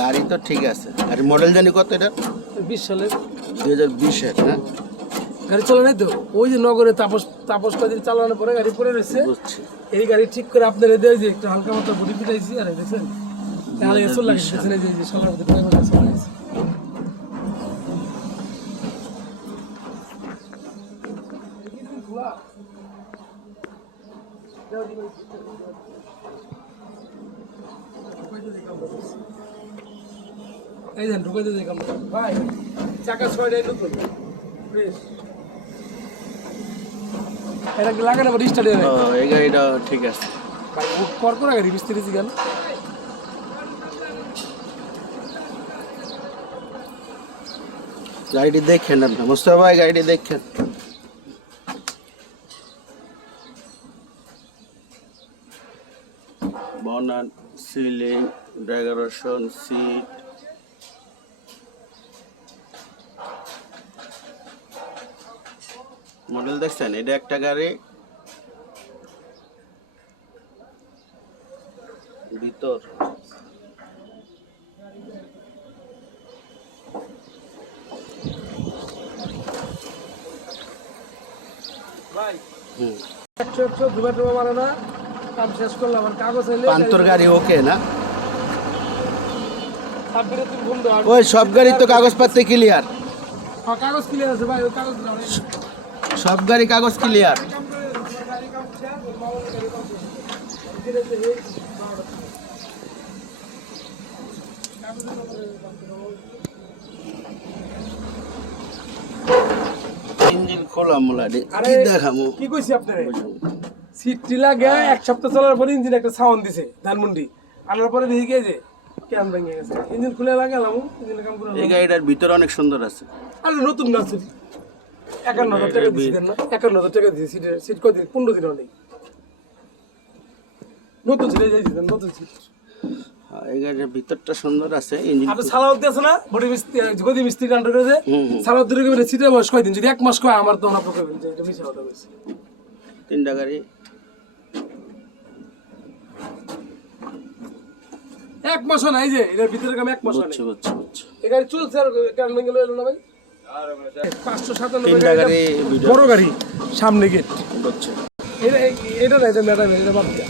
গাড়ি তো ঠিক আছে। গাড়ি মডেল জানি কত এটা? 20 সালের 2020 এর না? গাড়ি চলে নাই তো, ওই যে নগরে তাপসটা দিন চালানোর পরে গাড়ি পড়ে রয়েছে। এই গাড়ি ঠিক করে আপনার এদের যে একটু হালকা মাত্রা বডি পিটাইছি আর দেখছেন তাহলে এসব লাগিয়েছেন এই যে সালার মধ্যে ড্রাইভার কাছে লাগিয়েছে। এই দেন ঢুকাইতে যাই কাম ভাই, চাকা 6টাই নতুন ফ্রেশ। এটা কি লাগানো পর স্টার্ট হবে? এই গাড়িটা ঠিক আছে ভাই বুক কর গাড়ি মিস্ত্রি জি গান। গাড়িটি দেখেন আপনি মুস্তাফা ভাই, গাড়িটি দেখেন। বনান, সিলিং, ডেকোরেশন, সিট, মডেল দেখছেন? এটা একটা গাড়ি, ভিতর ভাই 100 দুবার টোবা মারে না, কাম শেষ করলাম। আর কাগজ এলে পান্তর গাড়ি ওকে না? সাববিরে তুমি ফোন দাও। ওই সব গাড়ি তো কাগজপত্র ক্লিয়ার। হ্যাঁ কাগজ ক্লিয়ার আছে ভাই, ওই কাগজ দাও। সব গাড়ি কাগজ ক্লিয়ার। ইঞ্জিন খোলা মোলাডি কি দেখামু? কি কইছি আপনারে? সিটটি লাগে এক সপ্তাহ চলার পরে ইঞ্জিন একটা সাউন্ড দিছে ধানমন্ডি আনার পরে দেখি যে কেন ভেঙে গেছে। ইঞ্জিন খুলে লাগালাম, ইঞ্জিন কাম করে। এই গাড়িটার ভিতর অনেক সুন্দর আছে। আরে নতুন না সিট, 51,000 টাকা দিয়েছি না? 51,000 টাকা দিয়েছি। সিট কত দিন? 15 দিন হলে নতুন ছিল। নতুন সিট। এই গাড়ির ভিতরটা সুন্দর আছে। ইঞ্জিন আপনি সালাউদ্দি আছে না, বডি মিস্ত্রি, গদি মিস্ত্রি আন্ডারে যে সালাউদ্দির কইবেন সিটের বয়স কয়দিন? যদি 1 মাস কয় আমার তো আপনাকে কইবেন যে এটা মিছা কথা বলছে। তিনটা গাড়ি 1 মাসও নাই যে এর ভিতরে কাম 1 মাসও নাই। বুঝছি। এই গাড়ি চলছে আর কেন ভেঙে এলো না ভাই? 597 গাড়ি বড় গাড়ি, সামনে গেট। বুঝছি। এটা নাই যে ম্যাডাম, এটা বাদ দিয়া।